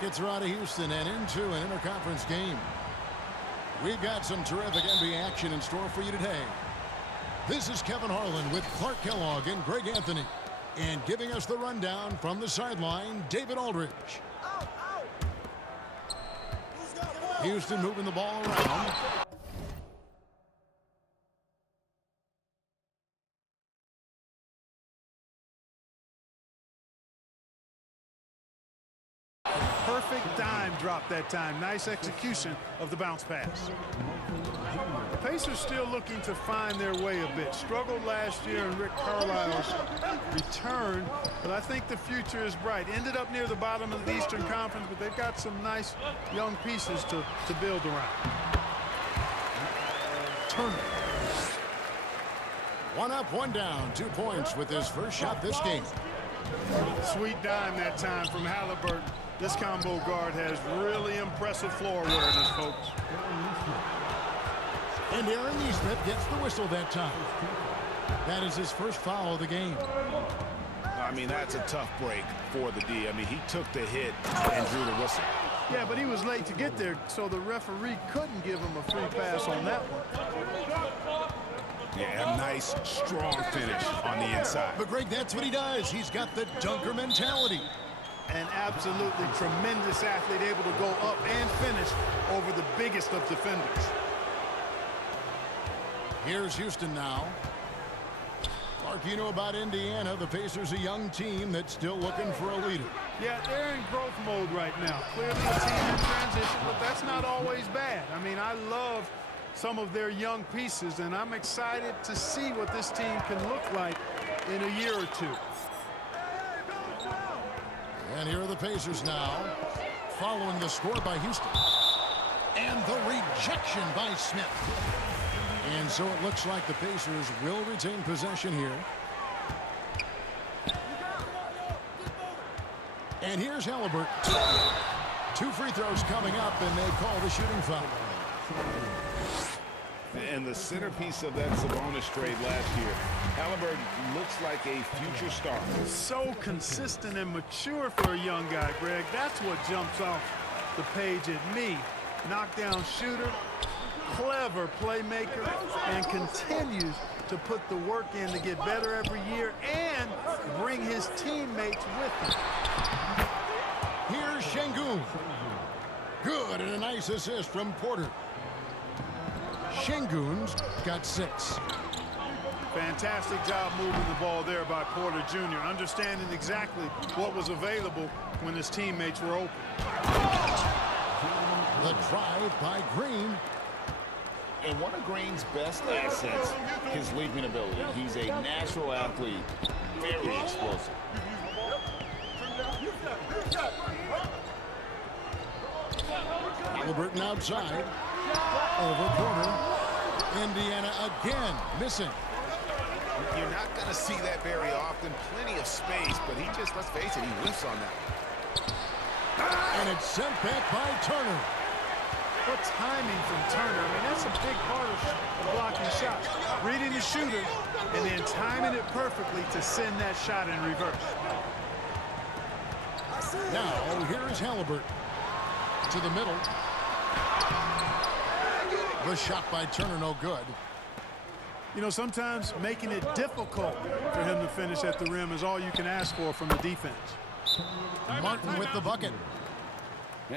Rockets are out of Houston and into an interconference game. We've got some terrific NBA action in store for you today. This is Kevin Harlan with Clark Kellogg and Greg Anthony. And giving us the rundown from the sideline, David Aldridge. Houston moving the ball around. Perfect dime drop that time. Nice execution of the bounce pass. The Pacers still looking to find their way a bit. Struggled last year in Rick Carlisle's return, but I think the future is bright. Ended up near the bottom of the Eastern Conference, but they've got some nice young pieces to build around. Turner. One up, one down. 2 points with his first shot this game. Sweet dime that time from Halliburton. This combo guard has really impressive floor awareness, folks. And Aaron Nesmith gets the whistle that time. That is his first foul of the game. I mean, that's a tough break for the D. I mean, he took the hit and drew the whistle. Yeah, but he was late to get there, so the referee couldn't give him a free pass on that one. Yeah, a nice, strong finish on the inside. But, Greg, that's what he does. He's got the dunker mentality. An absolutely tremendous athlete, able to go up and finish over the biggest of defenders. Here's Houston now. Clark, you know about Indiana. The Pacers, a young team that's still looking for a leader. Yeah, they're in growth mode right now. Clearly a team in transition, but that's not always bad. I mean, I love some of their young pieces, and I'm excited to see what this team can look like in a year or two. And here are the Pacers now, following the score by Houston. And the rejection by Smith. And so it looks like the Pacers will retain possession here. And here's Halliburton. 2 free throws coming up, and they call the shooting foul. And the centerpiece of that Sabonis trade last year, Halliburton looks like a future star. So consistent and mature for a young guy, Greg. That's what jumps off the page at me. Knockdown shooter, clever playmaker, and continues to put the work in to get better every year and bring his teammates with him. Here's Şengün. Good, and a nice assist from Porter. Şengün's got 6. Fantastic job moving the ball there by Porter Jr., understanding exactly what was available when his teammates were open. The drive by Green. And one of Green's best assets, his leaping ability. He's a natural athlete, very explosive. Halliburton outside. Over Porter. Indiana again missing. You're not going to see that very often. Plenty of space, but he just, let's face it, he whiffs on that. And it's sent back by Turner. What timing from Turner. I mean, that's a big part of blocking shots. Reading the shooter and then timing it perfectly to send that shot in reverse. Now, here is Halliburton. To the middle. The shot by Turner, no good. You know, sometimes making it difficult for him to finish at the rim is all you can ask for from the defense. Martin with the bucket.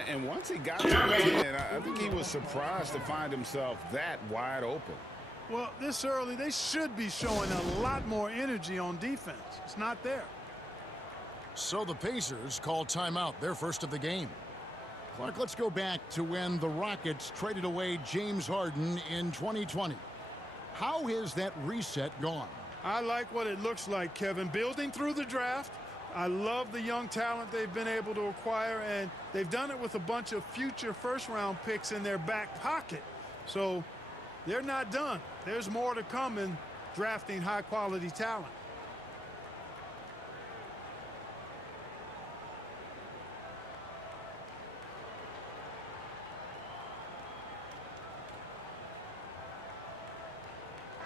And once he got to the end, I think he was surprised to find himself that wide open. Well, this early, they should be showing a lot more energy on defense. It's not there. So the Pacers call timeout, their first of the game. Clark, let's go back to when the Rockets traded away James Harden in 2020. How has that reset gone? I like what it looks like, Kevin. Building through the draft. I love the young talent they've been able to acquire, and they've done it with a bunch of future first-round picks in their back pocket. So they're not done. There's more to come in drafting high-quality talent.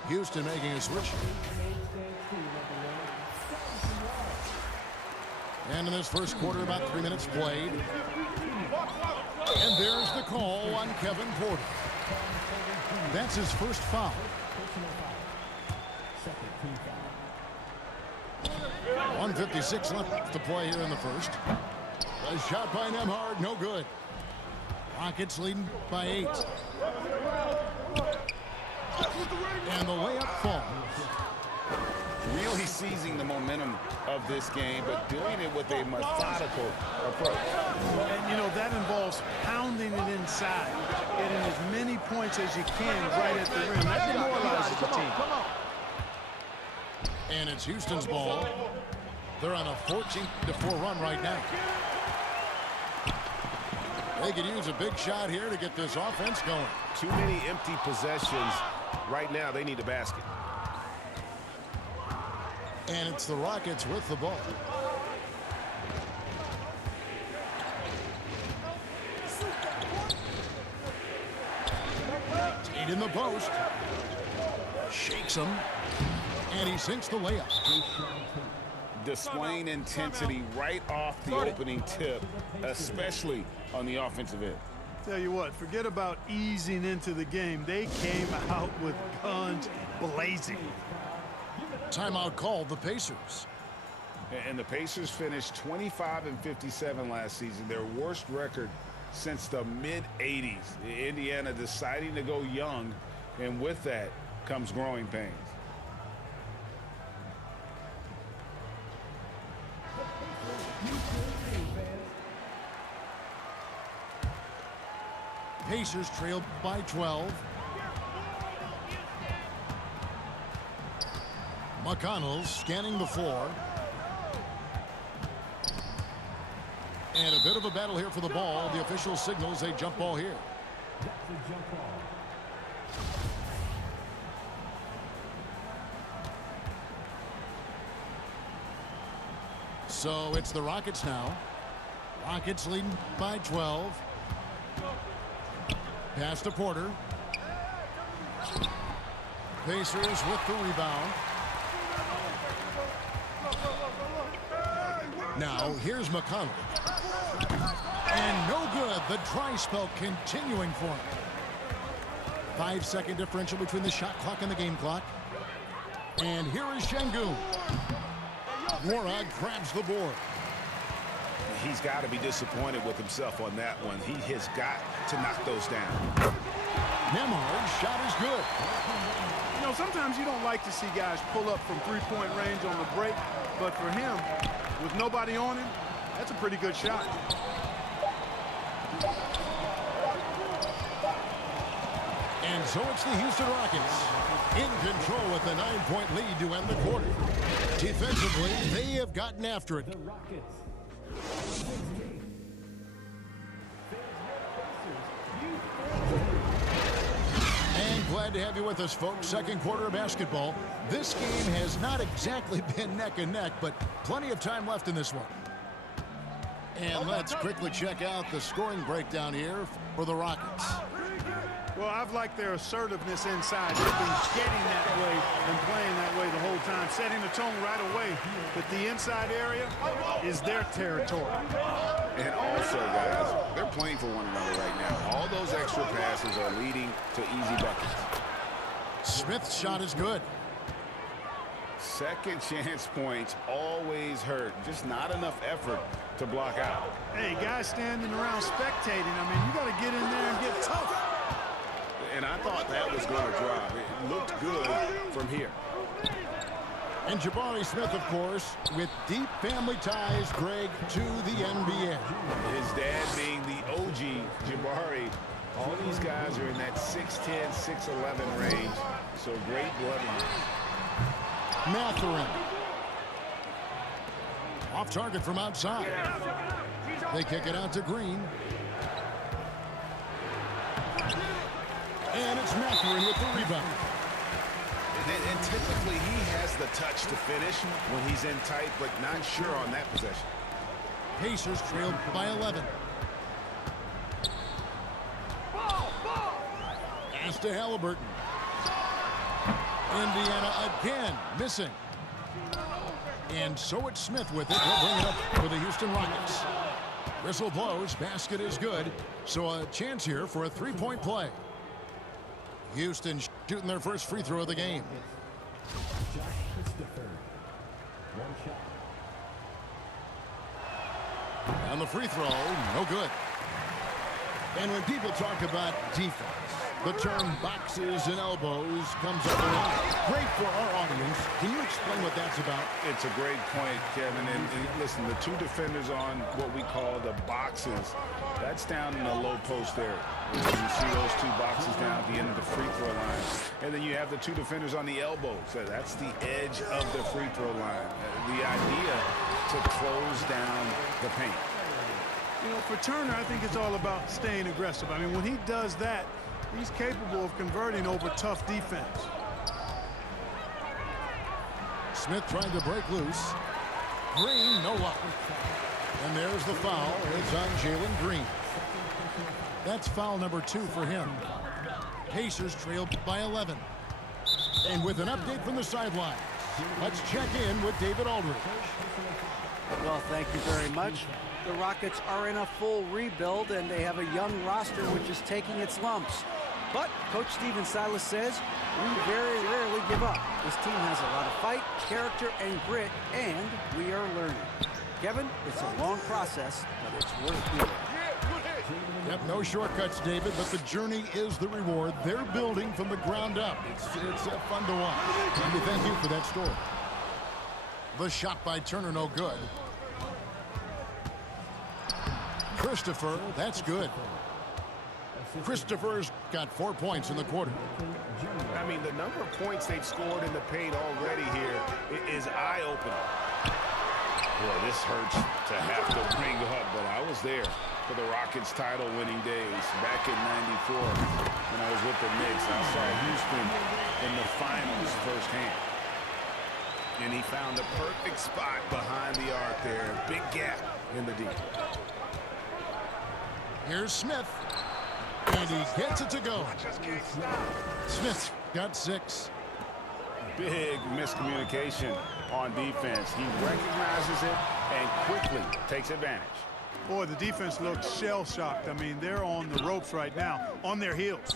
Houston making a switch. And in this first quarter, about 3 minutes played. Kevin Porter. That's his first foul. 1:56 left to play here in the first. A shot by Nembhard, no good. Rockets leading by 8. And the layup falls. Really seizing the momentum of this game, but doing it with a methodical approach. And, you know, that involves pounding it inside, getting as many points as you can right at the rim. That demoralizes the team. And it's Houston's ball. They're on a 14-4 run right now. They could use a big shot here to get this offense going. Too many empty possessions. Right now, they need a basket. And it's the Rockets with the ball. Tate in the post. Shakes him. And he sinks the layup. Displaying intensity right off the opening tip, especially on the offensive end. Tell you what, forget about easing into the game. They came out with guns blazing. Timeout called the Pacers. And the Pacers finished 25-57 last season, their worst record since the mid-'80s. Indiana deciding to go young, and with that comes growing pains. Pacers trailed by 12. McConnell scanning the floor. And a bit of a battle here for the ball. The official signals a jump ball here. So it's the Rockets now. Rockets leading by 12. Pass to Porter. Pacers with the rebound. Now here's McConnell. And no good. The dry spell continuing for him. 5-second differential between the shot clock and the game clock. And here is Şengün. Warog grabs the board. He's got to be disappointed with himself on that one. He has got to knock those down. Nembhard's shot is good. You know, sometimes you don't like to see guys pull up from three-point range on the break, but for him, with nobody on him, that's a pretty good shot. And so it's the Houston Rockets in control with a 9-point lead to end the quarter. Defensively, they have gotten after it. And glad to have you with us, folks. Second quarter of basketball. This game has not exactly been neck and neck, but plenty of time left in this one. And let's quickly check out the scoring breakdown here for the Rockets. Well, I've liked their assertiveness inside. They've been getting that way and playing that way the whole time, setting the tone right away. But the inside area is their territory. And also, guys, they're playing for one another right now. All those extra passes are leading to easy buckets. Smith's shot is good. Second chance points always hurt. Just not enough effort to block out. Hey, guys standing around spectating, I mean, you got to get in there and get tough. And I thought that was going to drop. It looked good from here. And Jabari Smith, of course, with deep family ties, Greg, to the NBA. His dad being the OG, Jabari. All these guys are in that 6'10", 6'11" range. So great blood lines. Mathurin. Off target from outside. They kick it out to Green. And it's Mathurin with the rebound. And typically he has the touch to finish when he's in tight, but not sure on that possession. Pacers trailed by 11. Pass to Halliburton. Indiana again missing. And so it's Smith with it. He'll bring it up for the Houston Rockets. Whistle blows. Basket is good. So a chance here for a three-point play. Houston shooting their first free throw of the game. And the free throw, no good. And when people talk about defense, the term boxes and elbows comes up a lot. Great for our audience. Can you explain what that's about? It's a great point, Kevin. And listen, the two defenders on what we call the boxes, that's down in the low post area. You see those two boxes down at the end of the free throw line. And then you have the two defenders on the elbows. That's the edge of the free throw line. The idea to close down the paint. You know, for Turner, I think it's all about staying aggressive. I mean, when he does that, he's capable of converting over tough defense. Smith trying to break loose. Green, no luck. And there's the foul. It's on Jalen Green. That's foul number 2 for him. Pacers trail by 11. And with an update from the sideline, let's check in with David Aldridge. Well, thank you very much. The Rockets are in a full rebuild, and they have a young roster which is taking its lumps. But Coach Stephen Silas says we very rarely give up. This team has a lot of fight, character, and grit, and we are learning. Kevin, it's a long process, but it's worth doing. Yep, no shortcuts, David, but the journey is the reward. They're building from the ground up. It's fun to watch. And we thank you for that story. The shot by Turner, no good. Christopher, that's good. Christopher's got 4 points in the quarter. I mean, the number of points they've scored in the paint already here is eye-opening. Boy, this hurts to have to bring up, but I was there for the Rockets title-winning days back in '94 when I was with the Knicks. I saw Houston in the finals firsthand. And he found the perfect spot behind the arc there. Big gap in the D. Here's Smith. And he gets it to go. Smith's got 6. Big miscommunication on defense. He recognizes it and quickly takes advantage. Boy, the defense looks shell-shocked. I mean, they're on the ropes right now, on their heels.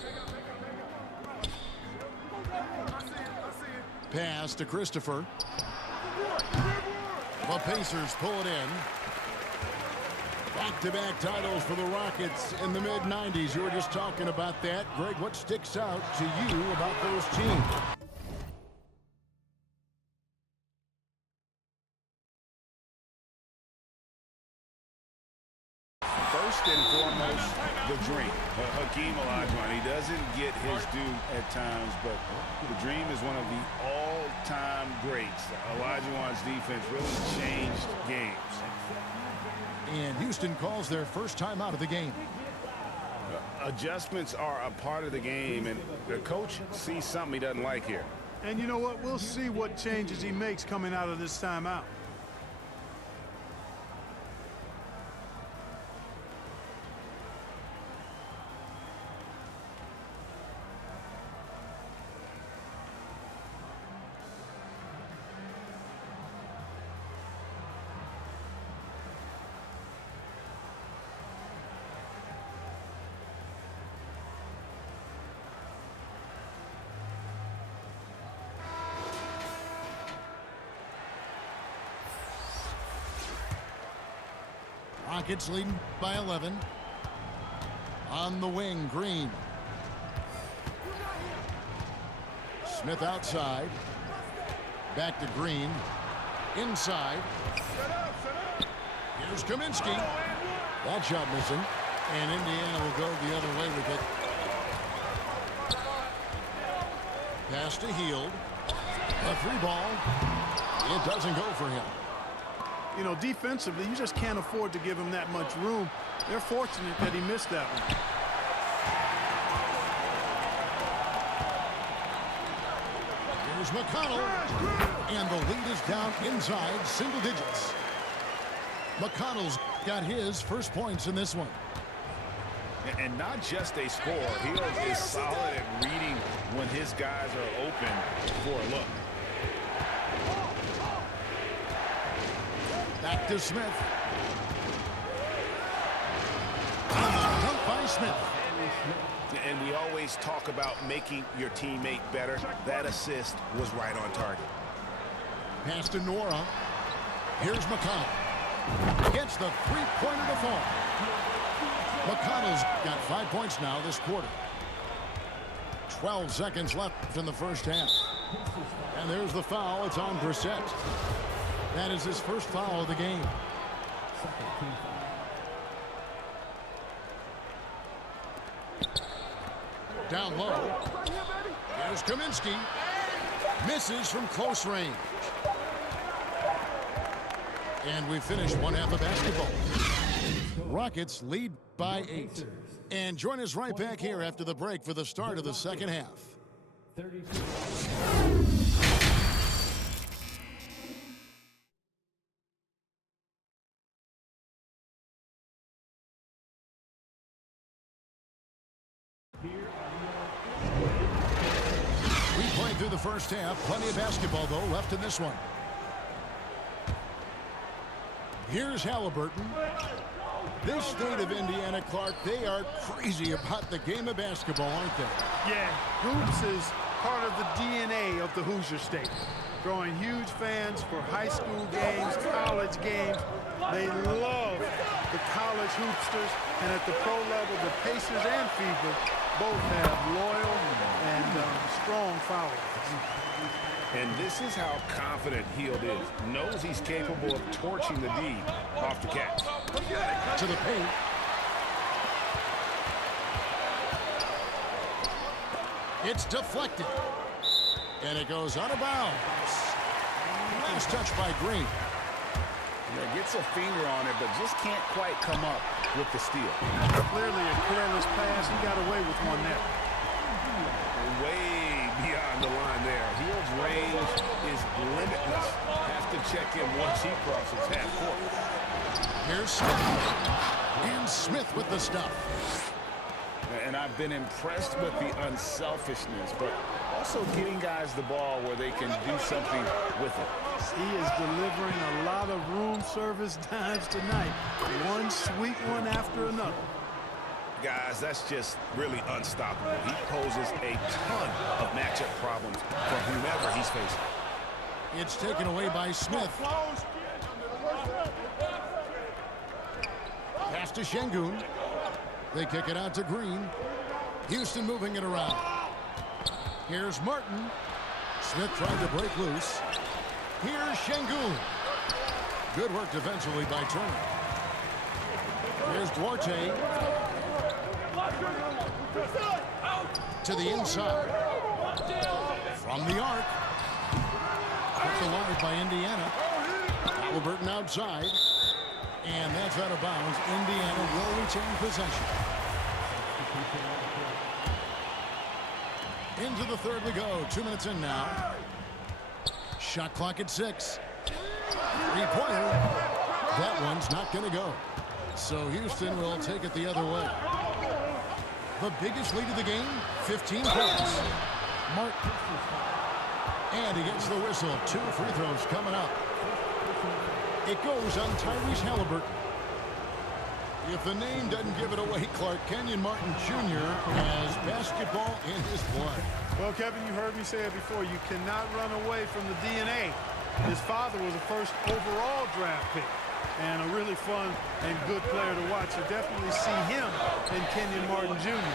Pass to Christopher. The Pacers pull it in. Back-to-back titles for the Rockets in the mid-90s. You were just talking about that. Greg, what sticks out to you about those teams? First and foremost, the dream. Hakeem Olajuwon, he doesn't get his due at times, but the dream is one of the all-time greats. Olajuwon's defense really changed games. And Houston calls their first time out of the game. Adjustments are a part of the game, and the coach sees something he doesn't like here. And you know what? We'll see what changes he makes coming out of this timeout. Rockets leading by 11. On the wing, Green. Smith outside. Back to Green. Inside. Here's Kaminsky. That shot missing. And Indiana will go the other way with it. Pass to Hield. A 3-ball. It doesn't go for him. You know, defensively, you just can't afford to give him that much room. They're fortunate that he missed that one. Here's McConnell. And the lead is down inside single digits. McConnell's got his first points in this one. And not just a score. Hield is solid at reading when his guys are open for a look. Back to Smith. Smith. And we always talk about making your teammate better. That assist was right on target. Pass to Nora. Here's McConnell. Gets the three-pointer to fall. McConnell's got 5 points now this quarter. 12 seconds left in the first half. And there's the foul. It's on Brissett. That is his first foul of the game. Down low. Here's Kaminsky. Misses from close range. And we finish one half of basketball. Rockets lead by 8. And join us right back here after the break for the start of the second half. 32. We played through the first half. Plenty of basketball, though, left in this one. Here's Halliburton. This state of Indiana, Clark, they are crazy about the game of basketball, aren't they? Yeah, hoops is part of the DNA of the Hoosier State. Drawing huge fans for high school games, college games. They love the college hoopsters. And at the pro level, the Pacers and Fever both have loyal and strong followers. And this is how confident Hield is. Knows he's capable of torching the D off the catch. To the paint. It's deflected. And it goes out of bounds. Nice touch by Green. Yeah, gets a finger on it, but just can't quite come up with the steal. Clearly a careless pass. He got away with one there. Way beyond the line there. Hield's range is limitless. Has to check in once he crosses half court. Here's Smith. And Smith with the stuff. And I've been impressed with the unselfishness, but also getting guys the ball where they can do something with it. He is delivering a lot of room service dimes tonight. One sweet one after another. Guys, that's just really unstoppable. He poses a ton of matchup problems for whomever he's facing. It's taken away by Smith. Pass to Şengün. They kick it out to Green. Houston moving it around. Here's Martin. Smith trying to break loose. Here's Şengün. Good work defensively by Turner. Here's Duarte. To the inside. From the arc. Kept alive by Indiana. Halliburton outside. And that's out of bounds. Indiana will retain possession. Into the third we go. 2 minutes in now. Shot clock at 6. Three-pointer. That one's not going to go. So Houston will take it the other way. The biggest lead of the game, 15 points. Martin. And he gets the whistle. 2 free throws coming up. It goes on Tyrese Halliburton. If the name doesn't give it away, Clark, Kenyon Martin Jr. has basketball in his blood. Well, Kevin, you heard me say it before. You cannot run away from the DNA. His father was a first overall draft pick and a really fun and good player to watch. You definitely see him in Kenyon Martin Jr.,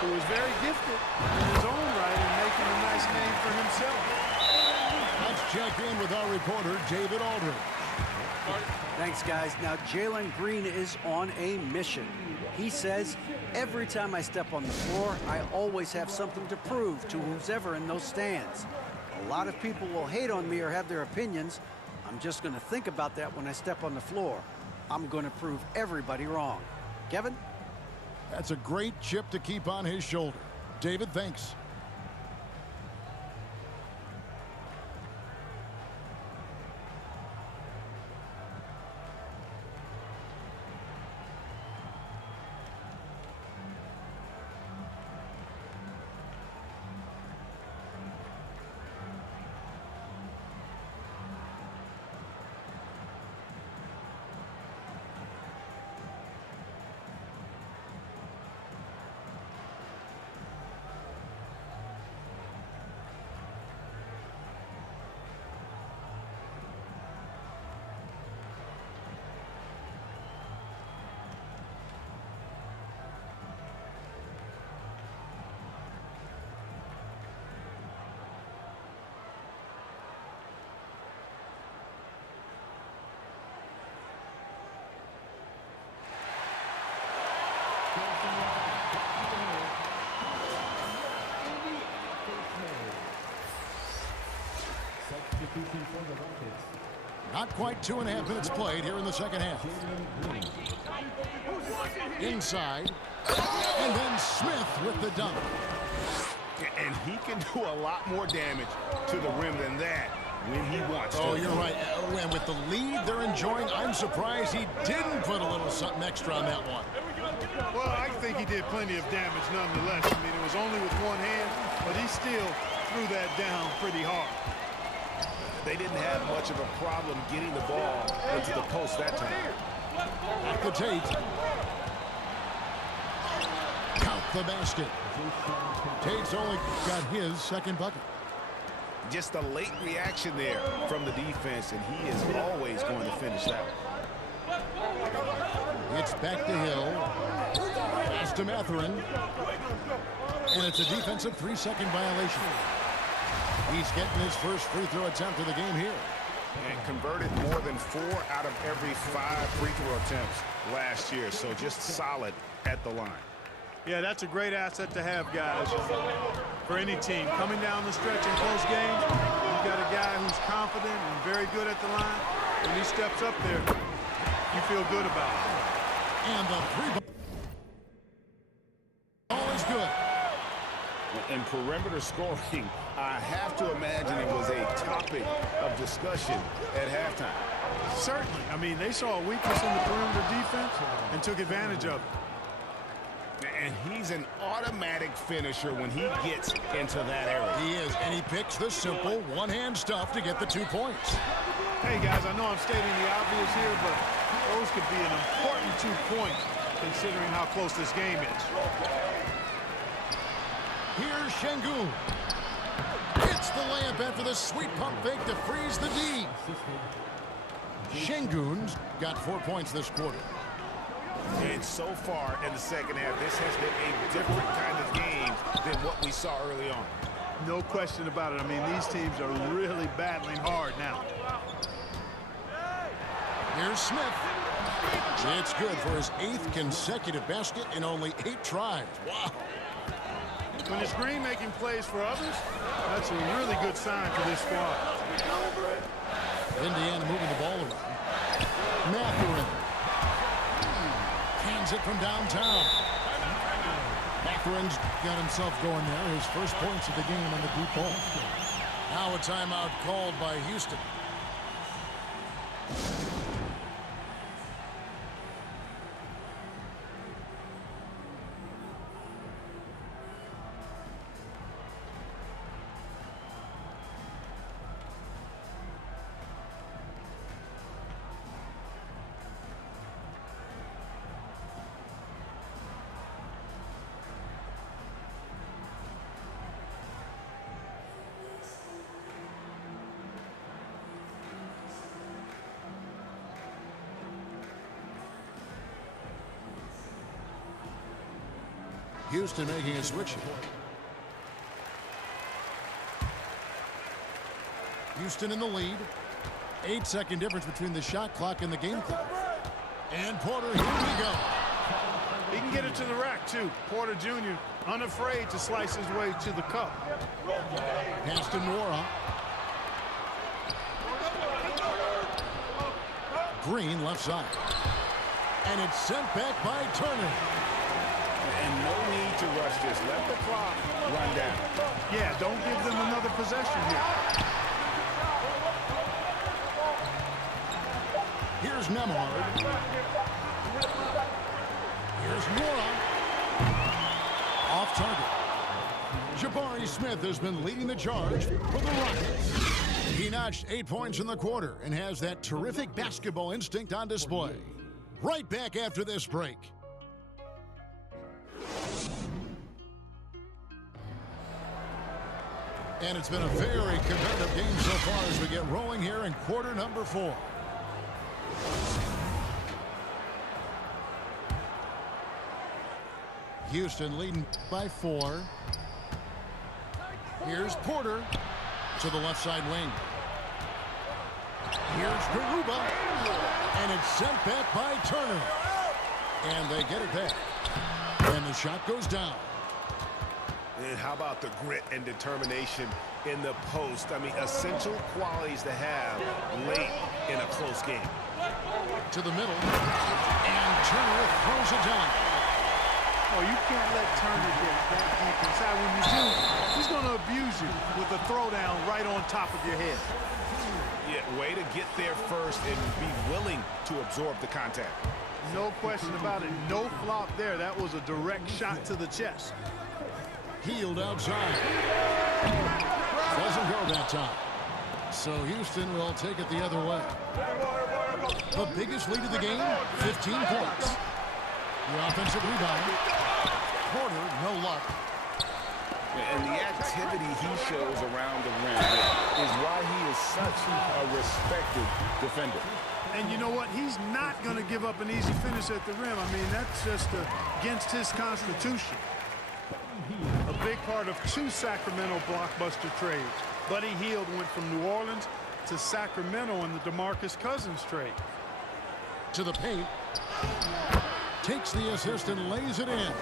who is very gifted in his own right and making a nice name for himself. Let's check in with our reporter, David Aldridge. Thanks, guys. Now, Jalen Green is on a mission. He says, every time I step on the floor, I always have something to prove to who's ever in those stands. A lot of people will hate on me or have their opinions. I'm just going to think about that when I step on the floor. I'm going to prove everybody wrong. Kevin? That's a great chip to keep on his shoulder. David, thanks. Not quite 2.5 minutes played here in the second half. Inside. And then Smith with the dunk. And he can do a lot more damage to the rim than that when he wants to. Oh, you're right. And with the lead they're enjoying, I'm surprised he didn't put a little something extra on that one. Well, I think he did plenty of damage nonetheless. I mean, it was only with one hand, but he still threw that down pretty hard. They didn't have much of a problem getting the ball into the post that time. At the Tate. Count the basket. Tate's only got his second bucket. Just a late reaction there from the defense, and he is always going to finish that one. It's back to Hill. Pass to Mathurin. And it's a defensive 3-second violation. He's getting his first free throw attempt of the game here. And converted more than 4 out of every 5 free throw attempts last year, so just solid at the line. Yeah, that's a great asset to have, guys, for any team. Coming down the stretch in close games, you've got a guy who's confident and very good at the line. When he steps up there, you feel good about it. And the three ball is good. In perimeter scoring, I have to imagine it was a topic of discussion at halftime. Certainly. I mean, they saw a weakness in the perimeter defense and took advantage of it. And he's an automatic finisher when he gets into that area. He is, and he picks the simple one-hand stuff to get the 2 points. Hey, guys, I know I'm stating the obvious here, but those could be an important 2 points considering how close this game is. Here's Şengün. It's the layup after the sweet pump fake to freeze the D. Şengün's got 4 points this quarter. And so far in the second half, this has been a different kind of game than what we saw early on. No question about it. I mean, these teams are really battling hard now. Here's Smith. It's good for his 8th consecutive basket in only 8 tries. Wow. When it's Green making plays for others, that's a really good sign for this squad. Indiana moving the ball around. Mathurin. Hands it from downtown. Mathurin's got himself going there. His first points of the game on the deep ball. Now a timeout called by Houston. Houston making a switch here. Houston in the lead. 8-second difference between the shot clock and the game clock. And Porter, here we go. He can get it to the rack, too. Porter Jr. unafraid to slice his way to the cup. Pass to Nora. Green left side. And it's sent back by Turner. And no need to rush this. Let the clock run down. Yeah, don't give them another possession here. Here's Nembhard. Here's Nora. Off target. Jabari Smith has been leading the charge for the Rockets. He notched 8 points in the quarter and has that terrific basketball instinct on display. Right back after this break. And it's been a very competitive game so far as we get rolling here in quarter number 4. Houston leading by 4. Here's Porter to the left side wing. Here's Garuba. And it's sent back by Turner. And they get it back. And the shot goes down. And how about the grit and determination in the post? I mean, essential qualities to have late in a close game. To the middle, and Turner throws it down. Oh, you can't let Turner get that deep inside. When you do, he's going to abuse you with a throwdown right on top of your head. Yeah, way to get there first and be willing to absorb the contact. No question about it. No flop there. That was a direct shot to the chest. Healed outside. Doesn't go that time. So Houston will take it the other way. The biggest lead of the game, 15 points. The offensive rebound. Porter, no luck. And the activity he shows around the rim is why he is such a respected defender. And you know what? He's not going to give up an easy finish at the rim. I mean, that's just against his constitution. A big part of 2 Sacramento blockbuster trades. Buddy Hield went from New Orleans to Sacramento in the DeMarcus Cousins trade. To the paint. Takes the assist and lays it in.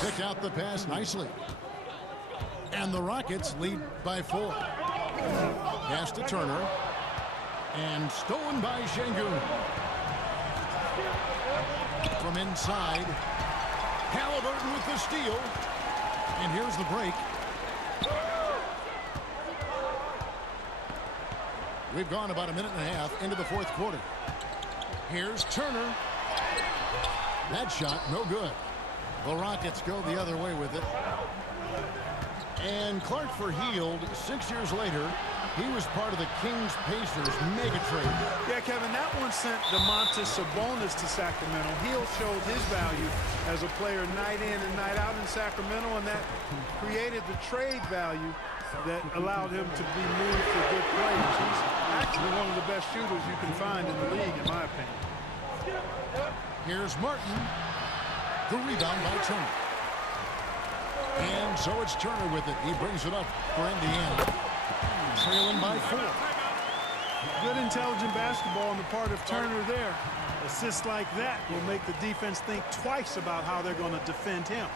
Picked out the pass nicely. And the Rockets lead by 4. Pass to Turner. And stolen by Şengün. From inside. Halliburton with the steal. And here's the break. We've gone about a minute and a half into the 4th quarter. Here's Turner. That shot, no good. The Rockets go the other way with it. And Clark for Hield, 6 years later, he was part of the Kings-Pacers mega trade. Yeah, Kevin, that one sent Domantas Sabonis to Sacramento. Hield showed his value as a player night in and night out in Sacramento, and that created the trade value that allowed him to be moved for good plays. He's actually one of the best shooters you can find in the league, in my opinion. Here's Martin. The rebound by Turner. And so it's Turner with it. He brings it up for Indiana. Trailing by 4. Good intelligent basketball on the part of Turner there. Assists like that will make the defense think twice about how they're going to defend him.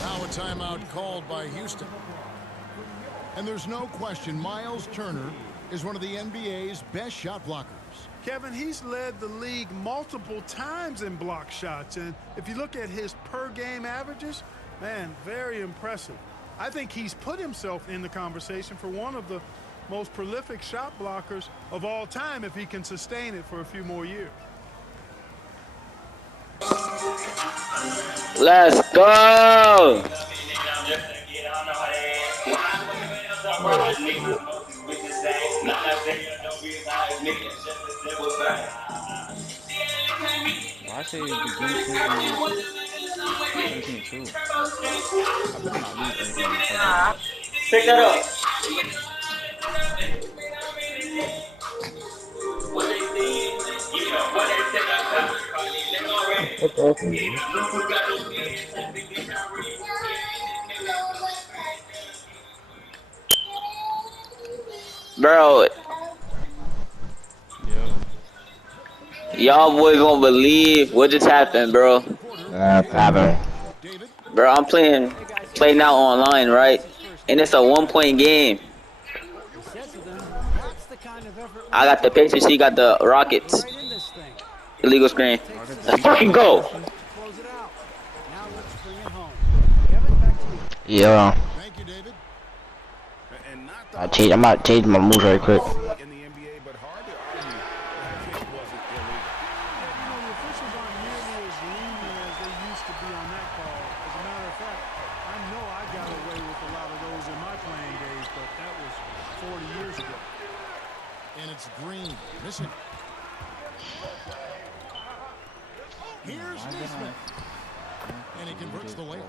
Now a timeout called by Houston. And there's no question Miles Turner is one of the NBA's best shot blockers. Kevin, he's led the league multiple times in block shots. And if you look at his per-game averages, man, very impressive. I think he's put himself in the conversation for one of the most prolific shot blockers of all time if he can sustain it for a few more years. Let's go! I say the game 17-2. I better not lose anything. Pick that up. Bro, y'all boys won't believe what just happened, bro. Bro, I'm playing now online, right? And it's a 1-point game. I got the Pacers, he got the Rockets. Illegal screen. Let's fucking go. Yeah. Thank you, David. I might change my moves right quick. In the NBA, but hard to argue that it wasn't illegal. You know, the officials aren't nearly as lenient as they used to be on that call. As a matter of fact, I know I got away with a lot of those in my playing days, but that was 40 years ago. And it's Green. Missing. Here's Nesmith. And he converts the layup.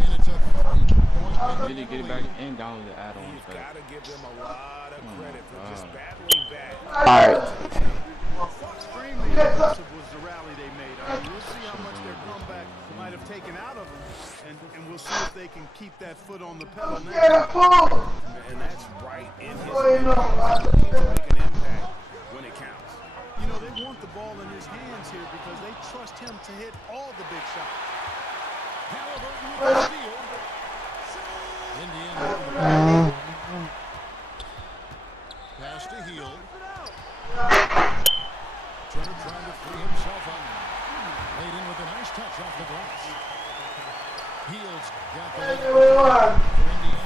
And it's a 3-point. Really get it back and download the add-ons. You've got to give them a lot of credit for just battling back. Alright. Extremely impressive was the rally they made. I mean, we'll see how much their comeback might have taken out of them, and we'll see if they can keep that foot on the pedal now. And that's right in his hands. Make an impact when it counts. You know, they want the ball in his hands here because they trust him to hit all the big shots. Halliburton with the steal. Indiana. Pass to Hield. Turner trying to free himself up. Laid in with a nice touch off the glass. Hield's got the lead for Indiana.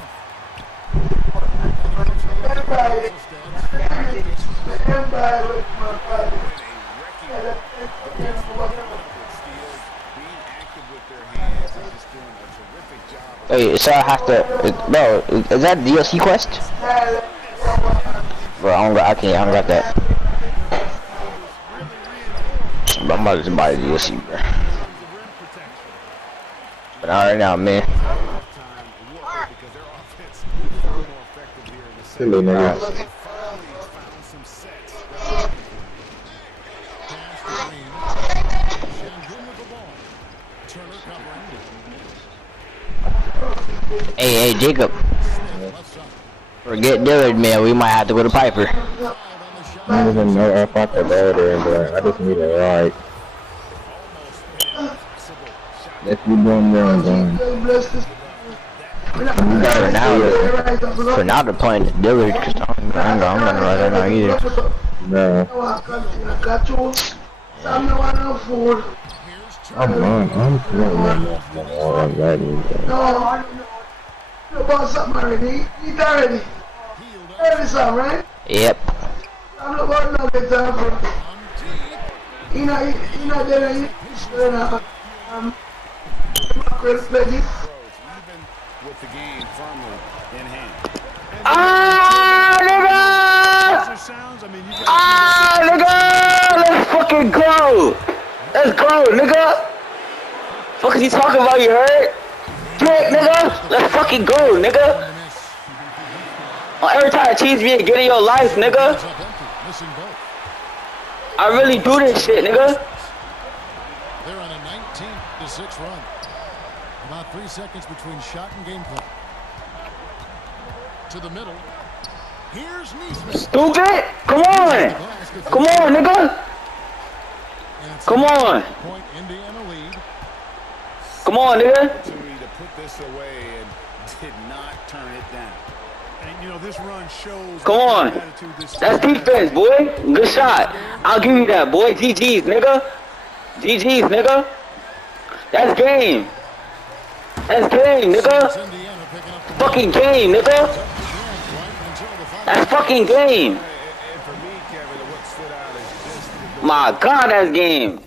Wait, so I have to, bro, is that DLC quest? Bro, I don't got that. Bro, I'm about to just buy the DLC, bro. But not right now, man. Silly nigga. Hey, Jacob. Forget Dillard, man. We might have to go to Piper. I didn't know if I could go there, but I just need a ride. Let's be doing there and going. For now, they're playing Dillard because I'm gonna ride right now either. No. I'm ready. No, you bought something already. Eat already. Ready something, right? Yep. I'm not going to get time for you know, there you Even with the game firmly in hand. Nigga! Let's fucking go! Let's go, nigga! Fuck is he talking about, you heard? Drake, nigga! Let's fucking go, nigga! Every time a cheese be get in your life, nigga! I really do this shit, nigga! They're on a 19-6 run. About 3 seconds between shot and gameplay. To the middle. Here's Neesmith. Stupid! Come on! Come on, nigga! Come on! Point Indiana lead. Come on, nigga! Opportunity to put this away and did not turn it down. And you know, this run shows. Come on! That's defense, boy! Good shot! I'll give you that, boy! GG's, nigga! GG's, nigga! That's game! That's game, nigga! Fucking game, nigga! That's fucking game! And for me, Kevin, what stood out is just My God, that's game!